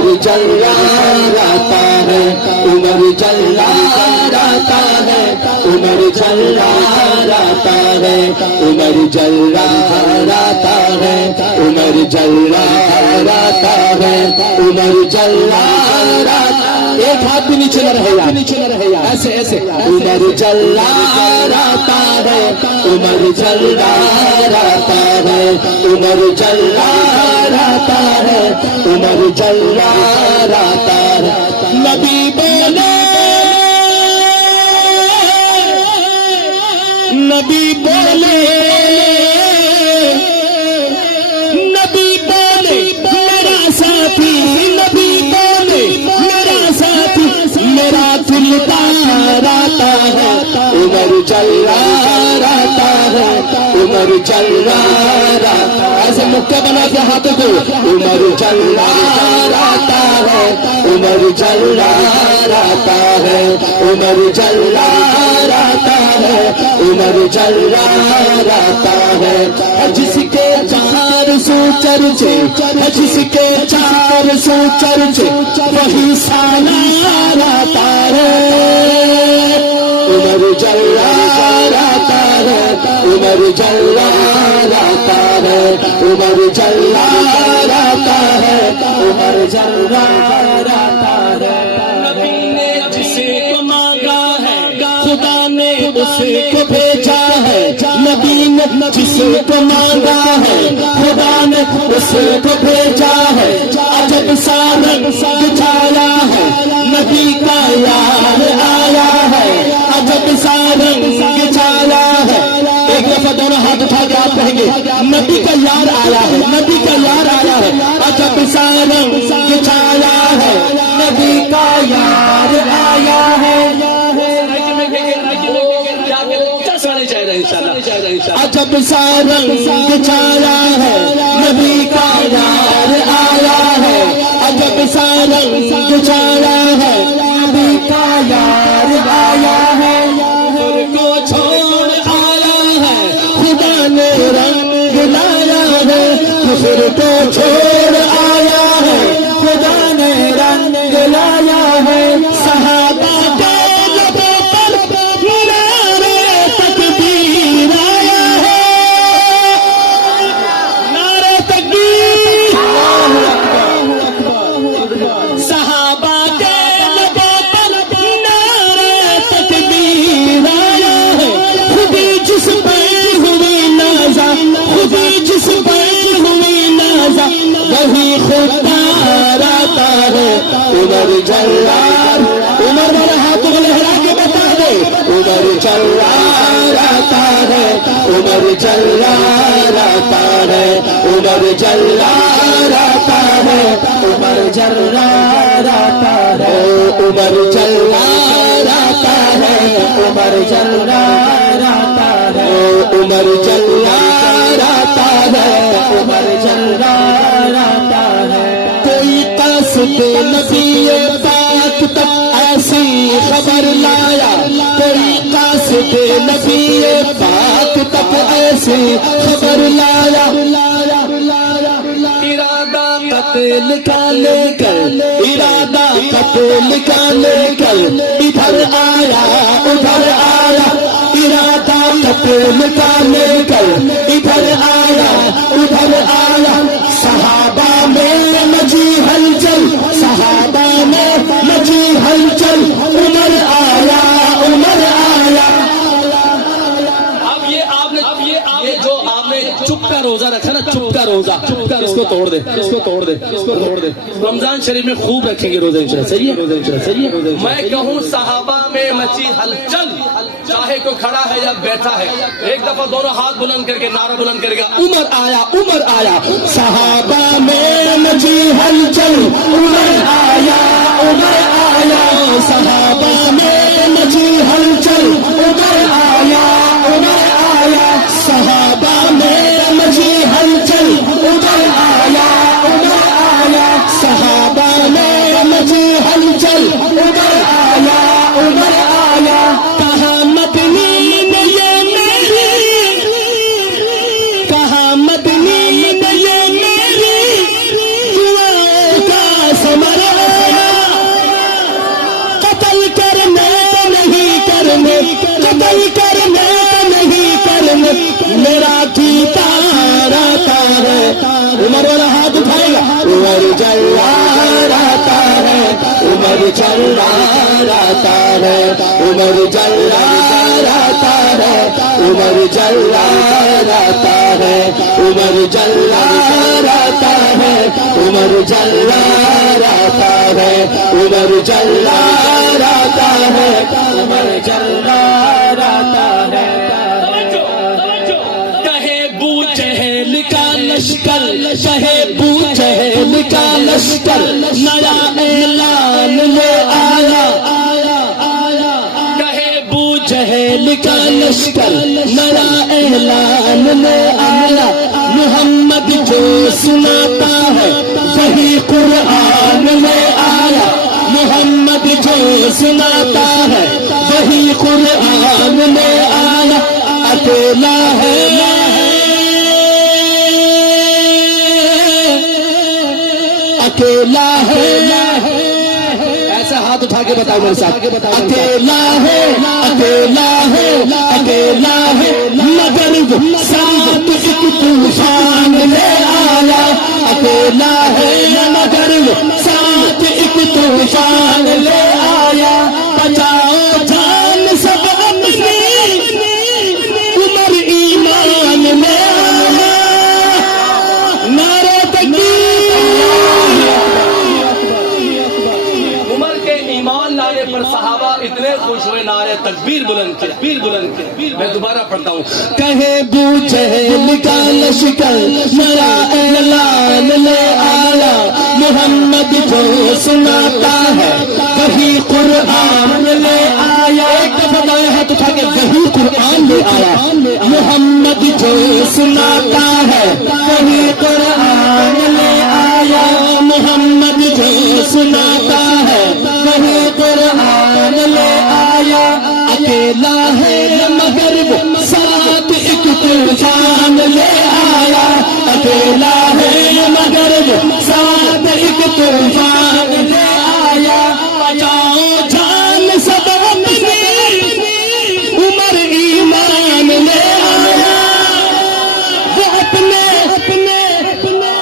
عمر جلا رہتا ہے، عمر جلا رہتا ہے، عمر جلا رہتا ہے، عمر جلا رہتا ہے، عمر جلا رہتا ہے، عمر جلا رہتا ہے۔ ایک ہاتھ بھی نیچے نہ رہے یار، ایسے ایسے۔ عمر جلا رہتا ہے، عمر جلا رہتا ہے، عمر جلا رہتا ہے، عمر جلا رہتا ہے۔ نبی بولے، نبی بولے، نبی بولے میرا ساتھی، نبی بولے میرا ساتھی، میرا دل آتا ہے، عمر جلا رہتا ہے، عمر جلا رہتا ہے۔ ایسے مکہ بنا کے ہاتھوں کو، عمر جلا رہتا ہے، عمر جلا رہتا ہے، عمر جلا رہتا ہے، عمر جلا رہتا ہے۔ جس کے 400 چرچے، جس کے 400 چرچے، وہی سالار رہتا ہے، عمر جلا رہتا ہے، عمر جلا رہتا ہے، عمر جلا رہتا ہے، عمر جلا رہتا ہے۔ نبی نے جسے کو مانگا ہے، خدا نے اسے کو بھیجا ہے، نبی نے جسے کو مانگا ہے، خدا نے اسے کو بھیجا ہے۔ عجب سا رنگ بچھایا ہے، نبی کا یار آیا ہے، عجب سا رنگ بچھایا ہے۔ ایک دفعہ دونوں ہاتھ اٹھا کے آپ کہیں گے نبی کا یار آیا ہے، نبی کا یار آیا ہے، عجب سا رنگ بچھایا ہے، نبی کا یار آیا ہے۔ عجب سا رنگ بچھایا ہے، نبی کا یار آیا ہے، عجب سا رنگ بچھایا ہے، نبی کا یار آیا ہے۔ کو چھوڑ آیا ہے، خدا نے رنگ لایا ہے، کفر کو چھوڑ آیا ہے، خدا نے رنگ لایا ہے۔ صحابہ کے لبوں پر نعرے تکبیر آیا ہے، نعرے تکبیر۔ صحابہ کے لبوں پر نعرے تکبیر آیا ہے، خودی جس پر ہوئی نازا، خودی جس پر ہوئی نازا، وہی خدا رہتا ہے، عمر جلا۔ عمر میرے ہاتھوں کو لہرا کے بتا دے، عمر جلا رہتا ہے، عمر جلا رہتا ہے، عمر جلا رہتا ہے، عمر جلا رہتا ہے، عمر جلا رہتا ہے، عمر جلا رہتا ہے، عمر جلا رہتا ہے، عمر جلا رہتا ہے۔ کوئی قصد نبی پاک تک ایسی خبر لایا، کوئی قصد نبی پاک تک ایسی خبر لایا، ارادہ قتل کا لے کر، ارادہ قتل کا لے کر، ادھر آیا ادھر آیا، ارادہ قتل کا لے کر، ادھر آیا ادھر آیا۔ صحابہ میں مچی ہلچل، صحابہ میں مچی ہلچل، عمر آیا عمر آیا۔ اب یہ آپ نے جو آپ نے چپ کا روزہ رکھا نا، چپ کا روزہ، اس کو توڑ دے، اس کو توڑ دے، اس کو توڑ دے۔ رمضان شریف میں خوب رکھیں گے روزہ انشاءاللہ، صحیح ہے، صحیح ہے۔ میں کہوں صحابہ میں مچی ہلچل، چاہے کوئی کھڑا ہے یا بیٹھا ہے، ایک دفعہ دونوں ہاتھ بلند کر کے نعرہ بلند کر کے عمر آیا عمر آیا۔ صحابہ میں مچی ہلچل، عمر آیا عمر آیا، صحابہ میں مچی ہلچل، عمر آیا عمر آیا، صحابہ میں مچی ہلچل، عمر آیا عمر آیا، صحابہ میں مچی ہلچل، عمر آیا عمر آیا۔ کہاں مدنی نے یہ میری، کہاں مدنی نے یہ میری دعاؤں کا ثمر عمر والا ہاتھ اٹھائے گا. عمر جلاتا ہے, عمر جلاتا ہے, عمر جلاتا ہے, عمر جلاتا ہے, عمر جلاتا ہے, عمر جلاتا ہے, عمر جلاتا ہے, عمر جلاتا ہے. کہے بو جہل کا لشکر, کہے بو جہل کا لشکر, نیا اعلان لے آیا. کہے بو جہل کا لشکر, نیا اعلان لے آیا. محمد جو سناتا ہے وہی قرآن لے آیا. محمد جو سناتا ہے وہی قرآن لے آیا. اکیلا ہے, اکیلا ہے, ایسا ہاتھ اٹھا کے بتاؤ میرے ساتھ. اکیلا ہے, اکیلا ہے, اکیلا ہے, مگر ساتھ ایک طوفان لے آیا. اکیلا ہے مگر ساتھ ایک طوفان لے آیا. بچاؤ جان سب اپنی, عمر ایمان لے آیا. نعرہ عمر کے ایمان لانے پر صحابہ اتنے خوش ہوئے, نعرے تکبیر بلند کیا, تکبیر بلند کیا. میں دوبارہ پڑھتا ہوں. کہے بو جہل کا لشکر, نیا اعلان لے آیا. محمد جو سناتا ہے وہی قرآن لے آیا. ایک دفعہ دائیں ہاتھ اٹھا کے وہی قرآن لے آیا. محمد جو سناتا ہے وہی قرآن لے آیا. محمد جو سناتا ہے وہی قرآن لے آیا. اکیلا ہے مگر ساتھ ایک طوفان لے آیا. اکیلا ہے مگر ساتھ ایک طوفان لے آیا. بچاؤ جان سب اپنی, عمر ایمان لے آیا. وہ اپنے اپنے اپنے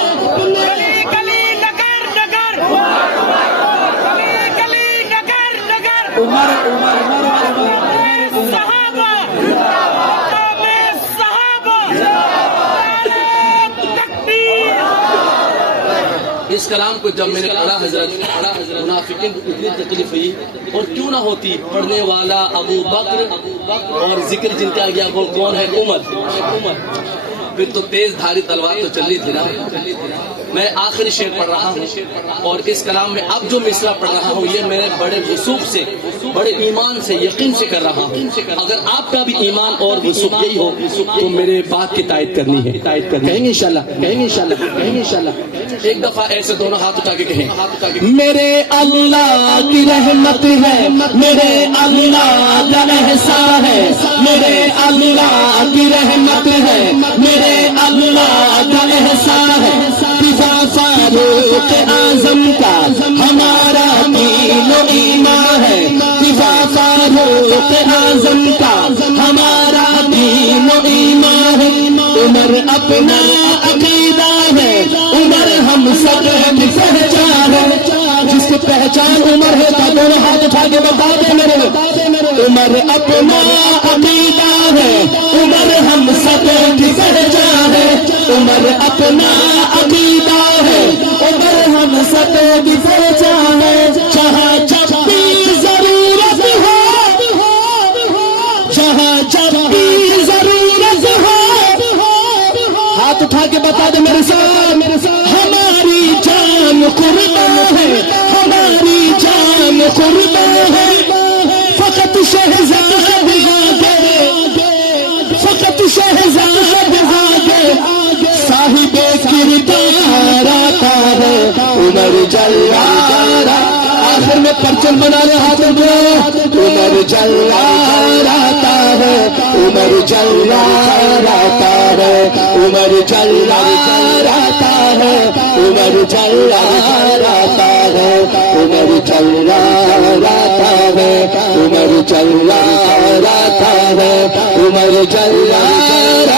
گلی نگر نگر, گلی نگر نگر, عمر صحابہ صحابہ, تکبیر. اس کلام کو جب میں نے پڑھا حضرت, منافقین کو اتنی تکلیف ہوئی, اور کیوں نہ ہوتی. پڑھنے والا ابو بکر, اور ذکر جن کا گیا وہ کون ہے؟ عمر. پھر تو تیز دھاری تلوار تو چل رہی تھی نا. میں آخری شعر پڑھ رہا ہوں, اور اس کلام میں اب جو مصرع پڑھ رہا ہوں یہ میں بڑے وثوق سے, بڑے ایمان سے, یقین سے کر رہا ہوں. اگر آپ کا بھی ایمان اور وثوق یہی ہو تو میرے بات کی تائید کرنی ہے. کہیں گے انشاءاللہ, کہیں گے انشاءاللہ, کہیں گے انشاءاللہ. ایک دفعہ ایسے دونوں ہاتھ اٹھا کے کہیں, میرے اللہ کی رحمت ہے, میرے اللہ کا احسان ہے, میرے اللہ کی رحمت ہے, میرے اللہ کا احسان ہے. فاروق اعظم کا ہمارا دین و ایمان ہے. فاروق اعظم کا ہمارا دین و ایمان ہے. عمر اپنا عقیدہ ہے, عمر ہم سب کی پہچان ہے. جس کی پہچان عمر ہے تو دونوں ہاتھ اٹھا کے بتا دے میرے. عمر اپنا عقیدہ ہے, عمر ہم سب کی پہچان ہے. عمر اپنا عقیدہ ہے, عمر ہم سب کی پہچان ہے. جہاں جب بھی ضرورت ہو, جہاں جب بھی ضرورت ہو, ہاتھ اٹھا کے بتا دے میرے ساتھ, ہماری جان قربان ہے, ہماری جان قربان ہے. فقط شہزاد آگے, فقط شہزاد آگے, صاحب کردار آتا ہے. عمر جلال آخر میں پرچم بنا لے ہاتھوں کو. عمر جلال آتا ہے, عمر جلال آتا ہے, عمر جلال آتا ہے, عمر جلال آتا ہے, عمر جلال آتا ہے, عمر جلال آتا ہے, عمر جلال